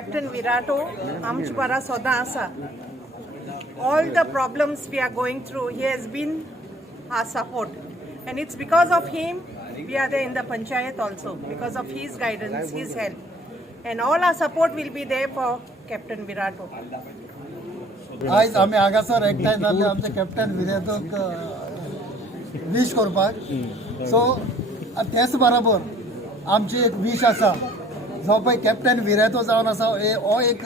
Captain Virato आमचे बरा सोदा आसा. All the problems we are going through, he has been our support, and it's because of him we are there in the panchayat also, because of his guidance, his help, and all our support will be there for Captain Virato. आज आम्ही हांगासर एकठांय जाल्ले आमचे captain विराटोक wish करपाक. So तेच बरोबर आमची एक विश आसा, जो पळय कॅप्टन विराटो जावन आसा हो एक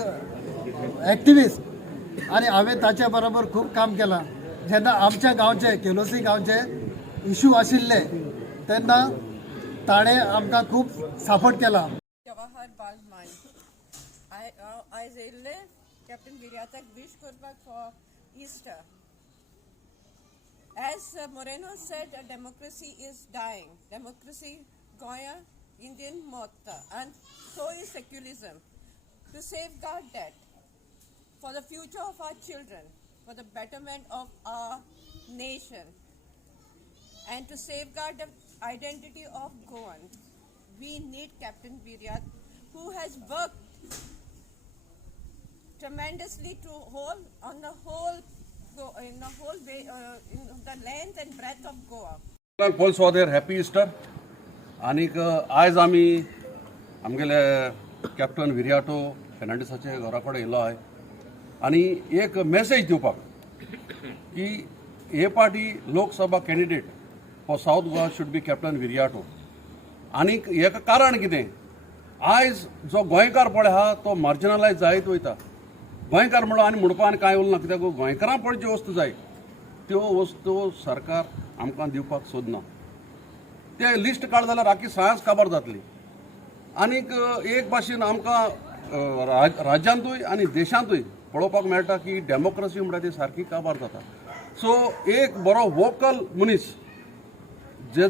एक्टिविस्ट, आनी हांवें ताचे बरोबर खूब काम केलां. जेन्ना आमच्या गांवचे केलोसी गांवचे इश्यू आशिल्ले तेन्ना ताणें आमकां खूब सपोर्ट केला. जवाहर बालमान आयज येयल्ले कॅप्टन विराटाक विश करपाक for Easter. As Moreno said, democracy is dying. Democracy Goya Indian morta, and so is secularism. To safeguard that, for the future of our children, for the betterment of our nation, and to safeguard the identity of Goan, we need Captain Virat, who has worked tremendously to hold on the whole in the whole way, in the length and breadth of Goa. Pulse for their happy Easter. आनीक आयज आमी आमगेले captain विराटो फेर्नांडीसाचे घरा कडेन येयलो I, आनी एक message दिवपाक की हे पाटी Lok Sabha candidate for south Goa should be captain Viriato. आनीक हेका कारण कितें, आयज जो गोंयकार पळय आहा तो मार्जिनलायज जायत वयता. गोंयकार म्हणून आनी म्हणपा आनी कांय उरना, कित्याक गोंयकारां पळय ज्यो वस्तू जाय त्यो वस्तू सरकार आमकां दिवपाक सोदना. ते लिस्ट काड जाल्यार आख्खी सायन्स काबार जातली. आनीक एक भाशेन आमकां राज्यांतूय आनी देशांतूय पळोवपाक मेळटा की डेमोक्रेसी म्हणटा ती सारकी काबार जाता. सो एक बरो वोकल मनीस जे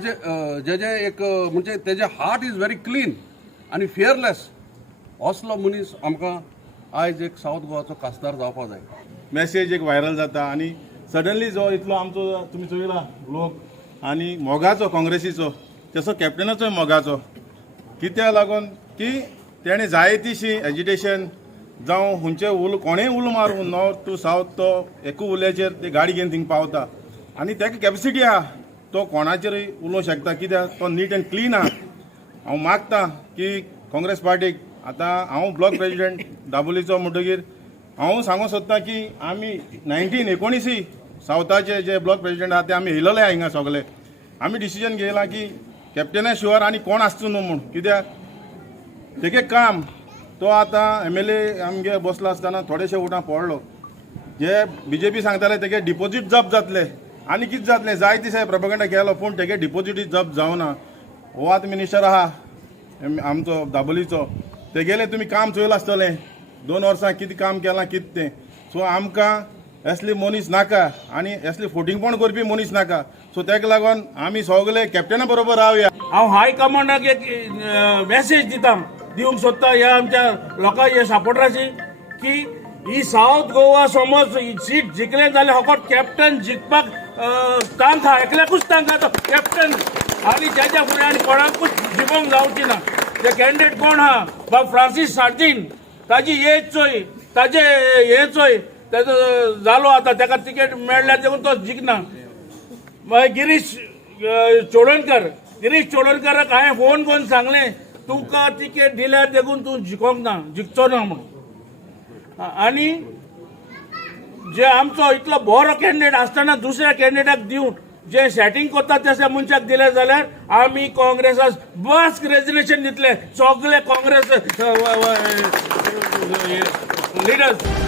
एक म्हणजे तेजे हार्ट इज व्हेरी क्लीन आनी फियरलेस, असलो मनीस आमकां आयज एक साऊथ गोवाचो खासदार जावपाक जाय. मेसेज एक व्हायरल जाता आनी सडनली जो इतलो आमचो तुमी चोयला लोक आनी मोगाचो काँग्रेसीचो तसो कॅप्टनाचोय मोगाचो, कित्याक लागून की तेणें जायतीशी एजिटेशन जावं खंयचे उल कोणेंय उलो मारूं नॉर्थ टू सावथ तो एकू उल्याचेर ते गाडी घेवन थिंग पावता, आनी तेका कॅपेसिटी आहा तो कोणाचेरय उलोवंक शकता, कित्याक तो नीट एंड क्लीन आहा. हांव मागता की काँग्रेस पार्टीक, आतां हांव ब्लॉक प्रेसिडेंट दाबोलीचो म्हणटकीर हांव सांगूंक सोदतां की आमी 1919 सावथाचे जे ब्लॉक प्रेसिडेंट आहा ते आमी येयलेले आहा हिंगा सगळे. आमी डिसिजन घेयलां की कॅप्टना शिवार आनी कोण आसचो न्हू म्हूण, कित्याक तेगे काम तो आतां MLA आमगे बसलो आसतना थोडेशे उठां पडलो. जे BJP सांगताले तेगे डिपॉझीट जप्त जातले आनी कितें जातलें, जाय दिसा प्रोपेगंडा केलो पूण तेगे डिपॉझीट जप्त जावना. हो आतां मिनिस्टर आहा आमचो दाबोलीचो, तेगेलें तुमी काम चोयलां आसतलें 2 वर्सां कितें काम केलां कितें तें. सो आमकां असली मनीस नाका आनी असली फोटिंगपण करपी मनीस नाका. सो तेका लागून आमी सगळे कॅप्टना बरोबर रावया. हांव हाय कमांडाक एक मेसेज दिवंक सोदता ह्या आमच्या लोकां ह्या सपोर्टराची की ही साऊथ गोवा समज सीट जिखलें जाल्यार फकत कॅप्टन जिखपाक तांक आहा, एकल्याकूच तांक आहा तो कॅप्टन, आनी तेच्या फुडें आनी कोणाकूच जिखोवंक जावची ना. ते कॅन्डिडेट कोण आहा, बाब फ्रांसीस सार्दीन, ताजी एज चोय, ताजे हे चोय, तेजो जालो आतां तेका तिकेट मेळ्ळ्यार देखून तो जिखना. मागीर गिरीश चोडणकराक हांवें फोन करून सांगलें तुका तिकेट दिल्यार देखून तूं जिखोंक ना, जिखचो ना म्हणून. आनी जे आमचो इतलो बरो कॅन्डिडेट आसतना दुसऱ्या कॅन्डिडेटाक दिवन जे सेटिंग करता त्या मनशाक दिले जाल्यार आमी काँग्रेसाक बस रेजिग्नेशन दितले सगळे काँग्रेस लिडर्स.